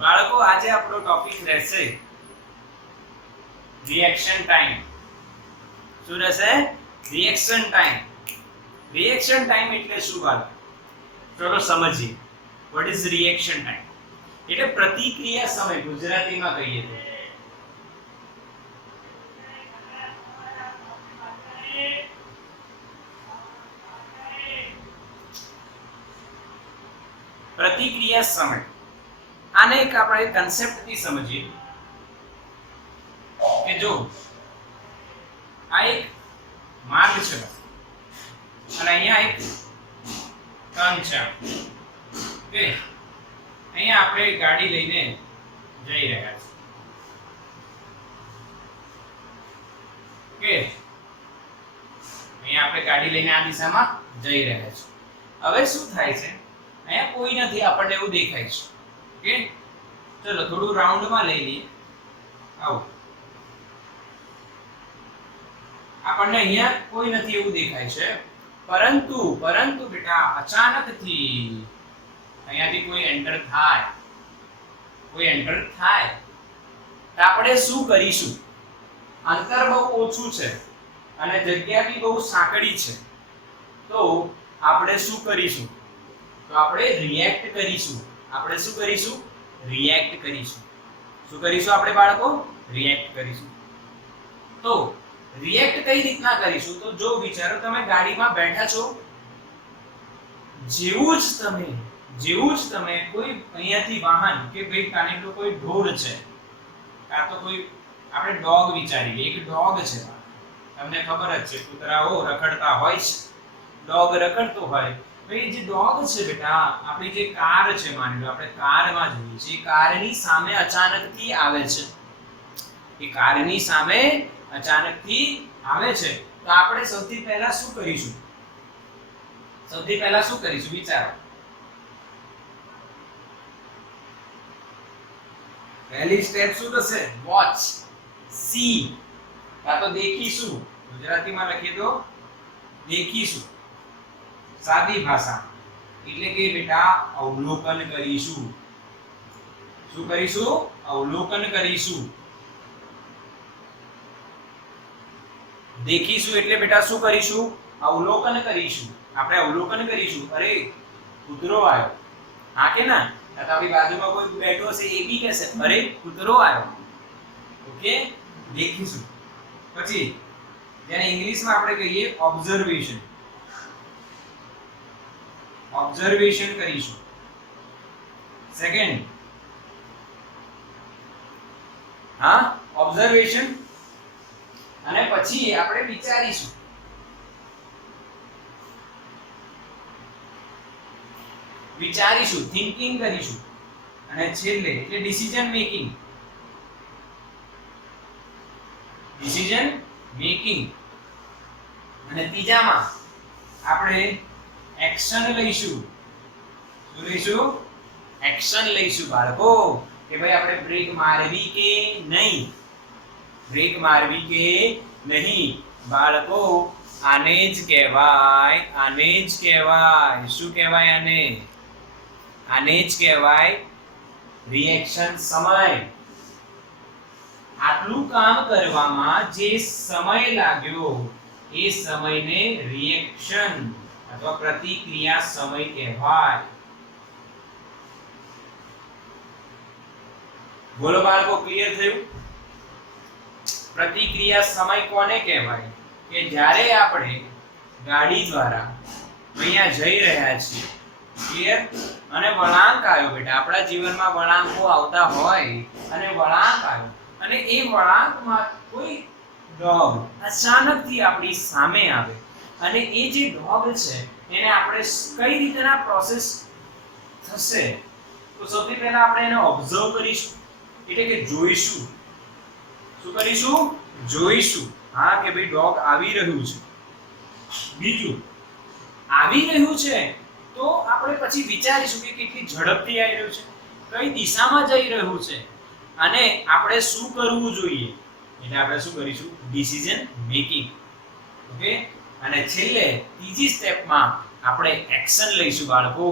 બાળકો આજે આપણો ટોપિક રહેશે રિએક્શન ટાઈમ. શું રહેશે? Reaction time. રિએક્શન ટાઈમ એટલે શું બાળકો? ચલો સમજીએ. What is reaction time? એટલે પ્રતિક્રિયા સમય ગુજરાતીમાં કહીએ તો. પ્રતિક્રિયા સમય. આને એક આપણે કન્સેપ્ટથી સમજીએ કે જો આ એક માર્ગ છે અને અહીંયા એક ટર્ન છે. ઓકે, અહીંયા આપણે ગાડી લઈને જઈ રહ્યા છીએ. ઓકે, અહીંયા આપણે ગાડી લઈને આ દિશામાં જઈ રહ્યા છીએ. હવે શું થાય છે? અહીંયા કોઈ નથી, આપણને એવું દેખાય છે. ઓકે, ચલો થોડું રાઉન્ડમાં લઈ લઈએ. આવો, આપણને અહીંયા કોઈ નથી એવું દેખાય છે, પરંતુ બેટા અચાનકથી અહીંયાથી કોઈ એન્ટર થાય તો આપણે શું કરીશું? અંતર બહુ ઓછું છે અને જગ્યા બી બહુ સાંકડી છે, તો આપણે શું કરીશું? તો આપણે રિએક્ટ કરીશું. આપણે શું કરીશું? રિએક્ટ કરીશું. શું કરીશું આપણે બાળકો? રિએક્ટ કરીશું. તો રિએક્ટ કઈ રીતના કરીશું? તો જો વિચારો, તમે ગાડીમાં બેઠા છો, જેવું જ તમે કોઈ અહીંયાથી વાહન કે ભાઈ કાને તો કોઈ ઢોર છે, કાં તો કોઈ આપણે ડોગ વિચારીએ, એક ડોગ છે. તમને ખબર જ છે, કૂતરાઓ રખડતા હોય છે, ડોગ રખડતો હોય. ભાઈ જે ડોગ છે બેટા, આપણી જે કાર છે, માની લો આપણે કારમાં જોઈએ છીએ, કારની સામે અચાનકથી આવે છે. એ કારની સામે અચાનકથી આવે છે, તો આપણે સૌથી પહેલા શું કરીશું? વિચારો. પહેલી સ્ટેપ શું થશે? વોચ, સી, કાં તો દેખીશું. ગુજરાતીમાં લખીએ તો દેખીશું, સાદી ભાષા એટલે કે બેટા અવલોકન કરીશું. શું કરીશું? અવલોકન કરીશું. દેખીશું એટલે બેટા શું કરીશું? અવલોકન કરીશું. આપણે અવલોકન કરીશું. અરે કૂતરો આવ્યો, હા કે ના? આપણી બાજુમાં કોઈ બેઠો છે, એ બી કહેશે અરે કૂતરો આવ્યો. ઓકે, દેખીશું. પછી જેને ઇંગ્લિશમાં આપણે કહીએ ઓબ્ઝર્વેશન. ઓબ્ઝર્વેશન કરીશું. સેકન્ડ, હા, ઓબ્ઝર્વેશન. અને પછી આપણે વિચારીશું. થિંકિંગ કરીશું. અને છેલ્લે એટલે ડિસિઝન મેકિંગ. અને ત્રીજામાં આપણે એક્શન લઈશું. શું લઈશું? એક્શન લઈશું બાળકો. કે ભાઈ આપણે બ્રેક મારવી કે નહીં? બાળકો આને જ કહેવાય. શું કહેવાય આને? આને જ કહેવાય રિએક્શન સમય. આટલું કામ કરવામાં જે સમય લાગ્યો એ સમયને રિએક્શન અથવા પ્રતિક્રિયા સમય કહેવાય. બોલો બાળકો, ક્લિયર થયું? પ્રતિક્રિયા સમય કોને કહેવાય? કે જ્યારે આપણે ગાડી દ્વારા અહીંયા જઈ રહ્યા છીએ, ક્લિયર? અને વળાંક આવ્યો બેટા, આપણા જીવનમાં વળાંકો આવતા હોય, અને વળાંક આવ્યો અને એ વળાંકમાં કોઈ ડોગ અચાનકથી આપણી સામે આવે અને એ જે ડોગ છે એને આપણે કઈ રીતના પ્રોસેસ થશે? તો સૌથી પહેલા આપણે એને ઓબ્ઝર્વ કરીશું, એટલે કે જોઈશું. શું કરીશું? જોઈશું. હા, કે ભાઈ ડોગ આવી રહ્યું છે. બીજું, આવી રહ્યું છે તો આપણે પછી વિચારીશું કે કેટલી ઝડપથી આવી રહ્યું છે, કઈ દિશામાં જઈ રહ્યું છે, અને આપણે શું કરવું જોઈએ. એટલે આપણે શું કરીશું? Decision making. ઓકે, અને છેલ્લે ત્રીજી સ્ટેપમાં આપણે એક્શન લઈશું બાળકો.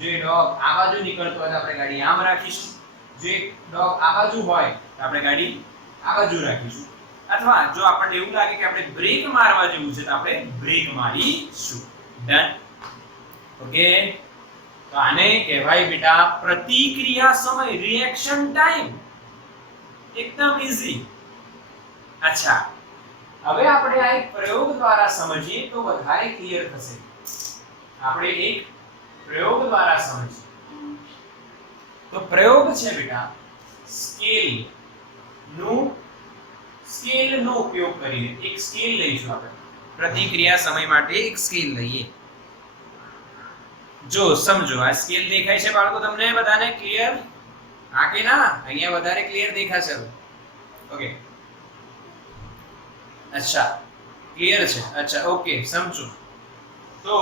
જો ડોગ આ બાજુ નીકળતો હોય તો આપણે ગાડી આમ રાખીશું, જે ડોગ આ બાજુ હોય તો આપણે ગાડી આ બાજુ રાખીશું, અથવા જો આપણને એવું લાગે કે આપણે બ્રેક મારવા જેવું છે તો આપણે બ્રેક મારીશું. ડન. ઓકે, તો આને કહેવાય બેટા પ્રતિક્રિયા સમય, રિએક્શન ટાઈમ. એકદમ ઈઝી. અચ્છા, હવે આપણે આ એક પ્રયોગ દ્વારા સમજીએ તો વધારે ક્લિયર થશે. આપણે એક પ્રયોગ દ્વારા સમજીએ તો પ્રયોગ છે બેટા સ્કેલ નો ઉપયોગ કરીને. એક સ્કેલ લઈશું આપણે પ્રતિક્રિયા સમય માટે. એક સ્કેલ લઈએ. જો સમજો, આ સ્કેલ દેખાય છે બાળકો તમને બધાને ક્લિયર? હા કે ના? અહીંયા વધારે ક્લિયર દેખાશે. ઓકે, અચ્છા ક્લિયર છે. અચ્છા ઓકે, સમજો. તો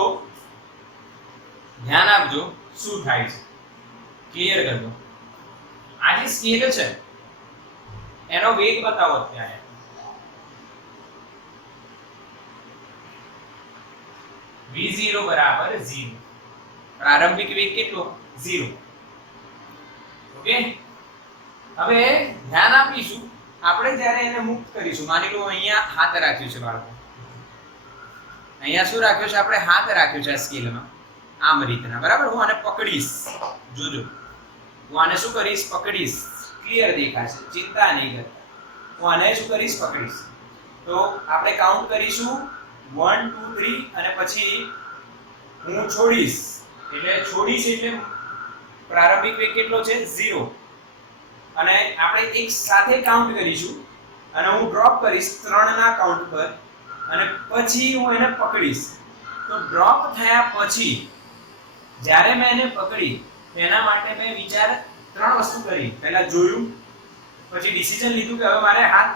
ધ્યાન આપજો શું થાય છે, ક્લિયર કરજો. આ જે સ્કેલ છે એનો વેગ બતાવો અત્યારે. v0 બરાબર 0. પ્રારંભિક વેગ કેટલો? 0. ઓકે, હવે ધ્યાન આપીશું આપણે જ્યારે એને મુક્ત કરીશું. માની લો અહીંયા હાથ રાખ્યું છે બાળકો, અહીંયા શું રાખ્યું છે? આપણે હાથ રાખ્યું છે આ સ્કેલમાં આમ રીતના, બરાબર? હું આને પકડીશ, જોજો હું આને શું કરીશ? પકડીશ. ક્લિયર દેખાશે, ચિંતા નહીં કરતા. હું આને શું કરીશ? પકડીશ. તો આપણે કાઉન્ટ કરીશું 1 2 3 અને પછી હું છોડીશ. એટલે છોડીશ એટલે પ્રારંભિક વેગ કેટલો છે? 0. અને આપણે એક સાથે કાઉન્ટ કરીશું અને હું ડ્રોપ કરીશ 3 ના કાઉન્ટ પર અને પછી હું એને પકડીશ. તો ડ્રોપ થયા પછી જ્યારે મેં એને પકડી તેના માટે મેં વિચાર 3 વસ્તુ કરી. પહેલા જોયું, પછી ડિસિઝન લીધું કે હવે મારે હાથ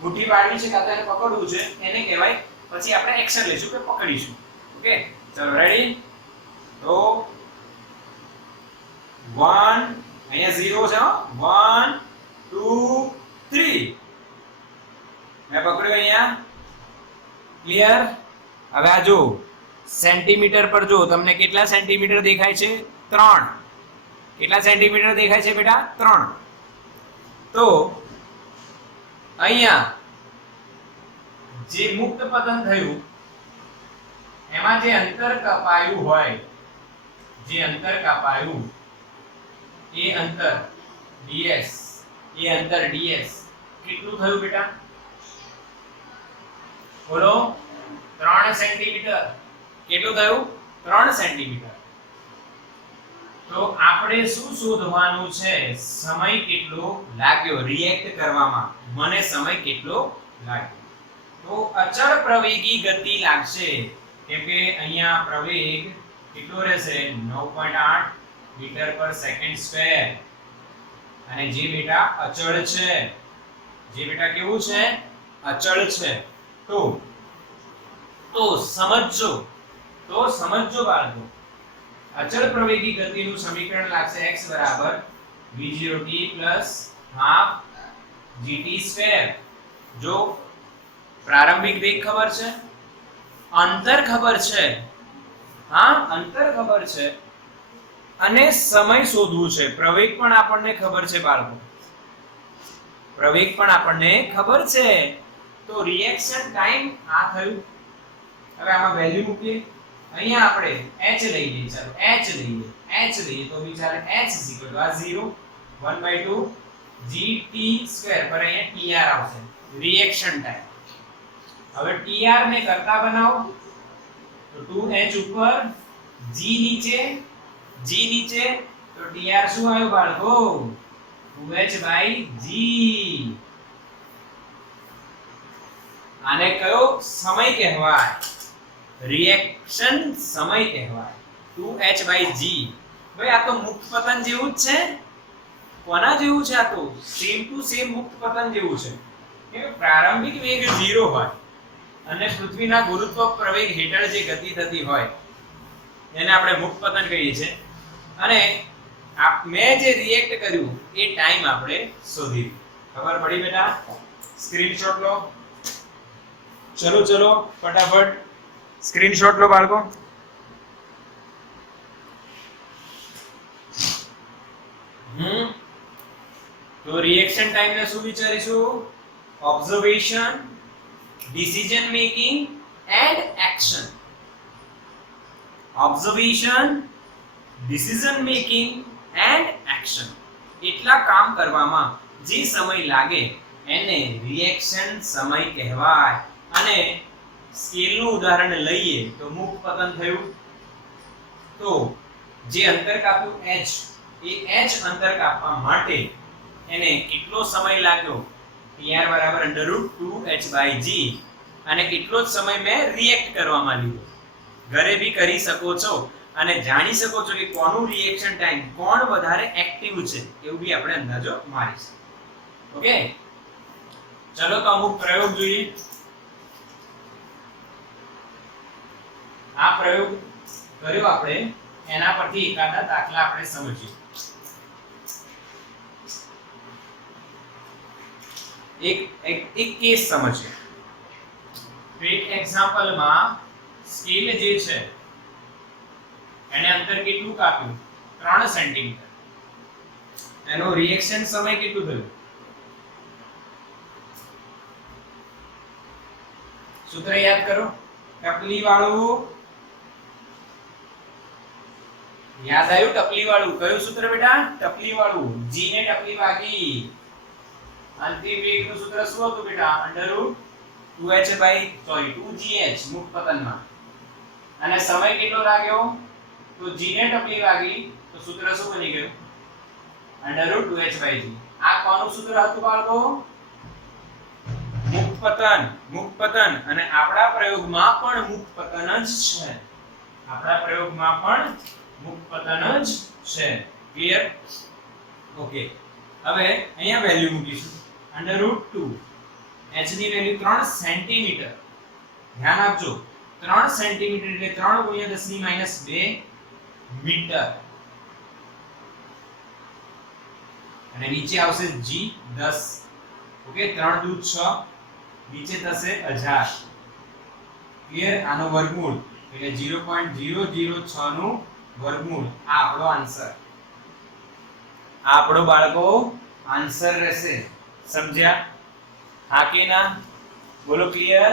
મુઠ્ઠી પાડવી છે કાં તો એને પકડવું છે, એને કહેવાય. પછી આપણે એક્શન લઈશું કે પકડીશું. ઓકે, ચલો રેડી? તો 1 અહીંયા 0 છે. 1 2 3 મેં પકડ્યો અહીંયા. ક્લિયર? હવે આ જો સેન્ટીમીટર પર જો તમને કેટલા સેન્ટીમીટર દેખાય છે? 3. કેટલા સેન્ટીમીટર દેખાય છે બેટા? 3. તો અહીંયા જે મુક્ત પતન થયું એમાં જે અંતર કપાયું હોય, જે અંતર કાપાયું એ અંતર ds, એ અંતર ds કેટલું થયું બેટા? બોલો. 3 સેન્ટીમીટર. કેટલું થયું? 3 સેન્ટીમીટર. તો આપણે શું શોધવાનું છે? સમય કેટલો લાગ્યો રિએક્ટ કરવામાં? મને સમય કેટલો લાગ્યો? તો અચળ પ્રવેગી ગતિ લાગશે, કેમ કે અહીંયા પ્રવેગ કેટલો રહેશે? 9.8 મીટર પર સેકન્ડ સ્ક્વેર. અને જે બેટા અચળ છે, જે બેટા કેવું છે? અચળ છે. તો સમજો બાળકો, અચળ પ્રવેગી ગતિનું સમીકરણ લાગશે x બરાબર v0t ½ gt². જો પ્રારંભિક વેગ ખબર છે, અંતર ખબર છે, હા અંતર ખબર છે, અને સમય શોધવું છે. પ્રવેગ પણ આપણને ખબર છે બાળકો, પ્રવેગ પણ આપણને ખબર છે. તો રિએક્શન ટાઈમ આ થયું. હવે આમાં વેલ્યુ મૂકીએ. અહીંયા આપણે h લઈ લઈએ. ચાલો h લઈએ. તો વિચારે h આ 0 1/2 gt² પર અહીંયા tr આવશે, રિએક્શન ટાઈમ. હવે tr ને કરતા બનાવો તો 2h ઉપર g નીચે તો tr શું આવ્યું બાળકો? 2h/g. આને કયો સમય કહેવાય? રિએક્શન સમય કહેવાય. 2h/g. ભાઈ આ તો મુક્ત પતન જેવું જ છે. કોના જેવું છે? આ તો સેમ ટુ સેમ મુક્ત પતન જેવું છે. કે પ્રારંભિક વેગ 0 હોય અને પૃથ્વીના ગુરુત્વ પ્રવેગ હેઠળ જે ગતિ થતી હોય એને આપણે મુક્ત પતન કહીએ છીએ. અને મેં જે રિએક્ટ કર્યું એ ટાઈમ આપણે શોધી. ખબર પડી બેટા? સ્ક્રીનશોટ લો. ચલો ફટાફટ સ્ક્રીનશોટ લો બાળકો. તો રિએક્શન ટાઈમ ને શું વિચારીશું? Observation, decision making and action. Observation, decision making and action. એટલા કામ કરવામાં જે સમય લાગે એને રિએક્શન સમય કહેવાય. અને સ્કેલનું ઉદાહરણ લઈએ તો મુખ પતન થયું, તો જે અંતર કાપ્યું h, એ h અંતર કાપવા માટે એને કેટલો સમય લાગ્યો? pr બરાબર √2h/g, અને કેટલો જ સમય મેં રિએક્ટ કરવામાં લીધો. ઘરે બી કરી શકો છો અને જાણી શકો છો કે કોનું રિએક્શન ટાઈમ, કોણ વધારે એક્ટિવ છે, એવું બી આપણે અંદાજો મારીશું. ઓકે, ચલો તો અમુક પ્રયોગ જોઈએ. આ પ્રયોગ કર્યો આપણે, એના પરથી એકાદા દાખલા આપણે સમજીએ. એક કેસ સમજીએ. તો એક એક્ઝામ્પલમાં સ્કેલ જે છે એને અંતર કેટલું કાપ્યું? 3 સેન્ટીમીટર. એનો રિએક્શન સમય કેટલું થયું? સૂત્ર યાદ કરો. ટપલી વાળું યાદ આવ્યું? ટપલી વાળું કયું સૂત્ર બેટા? ટપલી વાળું. g ને ટપલી વાગી. અંતિમ વેગનું સૂત્ર શું હતું બેટા? √2gh મુખ પતનમાં. અને સમય કેટલો લાગ્યો? તો g ને ટપલી વાગી, તો સૂત્ર શું બની ગયું? √2h/g. આ કોનું સૂત્ર હતું બાળકો? મુખ પતન. મુખ પતન. અને આપણા પ્રયોગમાં પણ મુખ પતન જ છે. આપણા પ્રયોગમાં પણ મુખ પતન જ છે. ક્લિયર? ઓકે, હવે અહીંયા વેલ્યુ મૂકીશું. √2 h ની વેલ્યુ 3 સેન્ટીમીટર. ધ્યાન આપજો, 3 સેન્ટીમીટર એટલે 3 × 10⁻2 મીટર. અને નીચે આવશે g 10. ઓકે, 3 દૂ 6, નીચે થશે 1000. ક્લિયર? આનો વર્ગમૂળ એટલે 0.006 નું વર્ગમૂળ. આ આપણો આન્સર. આ આપણો બાળકો આન્સર રહેશે. સમજ્યા? હા કે ના? બોલો ક્લિયર?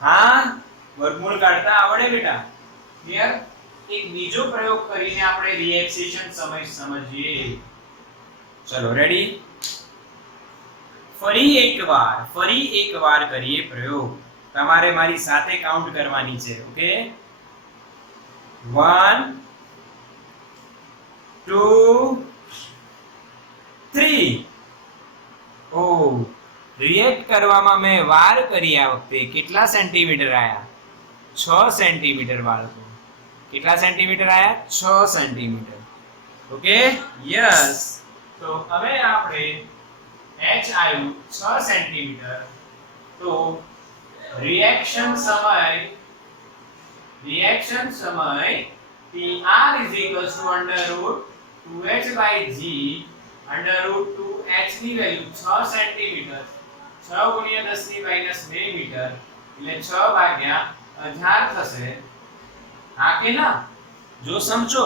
હા, વર્ગમૂળ કાઢતા આવડે બેટા? ક્લિયર? એક બીજો પ્રયોગ કરીને આપણે રિએક્શન સમય સમજીએ. ચલો, રેડી? ફરી એકવાર કરીએ પ્રયોગ. તમારે મારી સાથે કાઉન્ટ કરવાની છે. ઓકે, 1 2 3. ઓ, રિએક્ટ કરવામાં મેં વાર કરી. આ વખતે કેટલા સેન્ટીમીટર આયા? 6 સેન્ટીમીટર બાળકો. કેટલા સેન્ટીમીટર આયા? 6 સેન્ટીમીટર. Okay, yes. તો હવે આપણે h આવ્યું 6 સેન્ટીમીટર. તો રિએક્શન સમય PR = √2h/g. √2h ની વેલ્યુ 6 સેન્ટીમીટર. 6 × 10⁻2 મીટર એટલે 6/1000 થશે. હા કે ના? જો સમજો,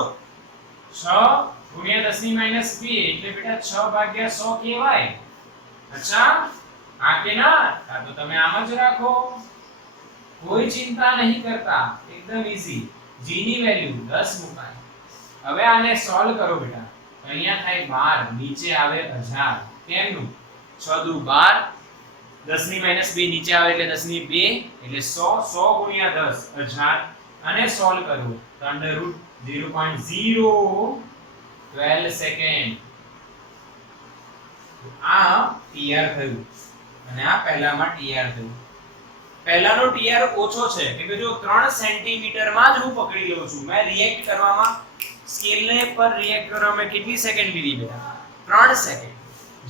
6 × 10⁻2 એટલે બેટા 6/100 કહેવાય. અચ્છા, હા કે ના? તો તમે આમ જ રાખો, કોઈ ચિંતા નહીં કરતા, એકદમ ઈઝી. g ની વેલ્યુ 10 મુકાય. હવે આને સોલ્વ કરો બેટા. અહીંયા થાય 12, નીચે આવે 1000. કેમનું? 6 દુ 12, 10⁻2 નીચે આવે એટલે 10⁻2 એટલે 100. 100 × 10 1000. અને સોલ્વ કરો તો √0.012 સેકન્ડ. આ tr થયું અને આ પહેલામાં tr થયું. પહેલાનો tr ઓછો છે કે જો 3 સેન્ટીમીટર માં જ હું પકડી લઉં છું. મેં રિએક્ટ કરવામાં સ્કેલને પર રિએક્ટ કરવામાં કેટલી સેકન્ડ લીધી બેટા? 3 સેકન્ડ.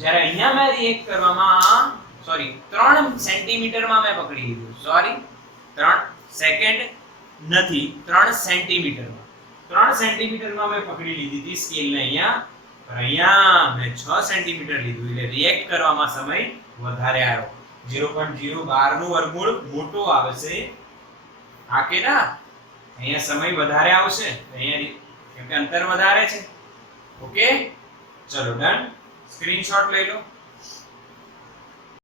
જ્યારે અહીંયા મેં રિએક્ટ કરવામાં 3 સેન્ટીમીટર માં મેં પકડી લીધું. 3 સેકન્ડ નથી, 3 સેન્ટીમીટર માં. 3 સેન્ટીમીટર માં મેં પકડી લીધી હતી સ્કેલને અહીંયા, પણ અહીંયા મેં 6 સેન્ટીમીટર લીધું એટલે રિએક્ટ કરવામાં સમય વધારે આવ્યો. 0.012 નું વર્ગમૂળ મોટો આવશે. હા કે ના? અહીંયા સમય વધારે આવશે, અહીંયા કેમ કે અંતર વધારે છે. ઓકે, ચલો ડન. સ્ક્રીનશોટ લઈ લો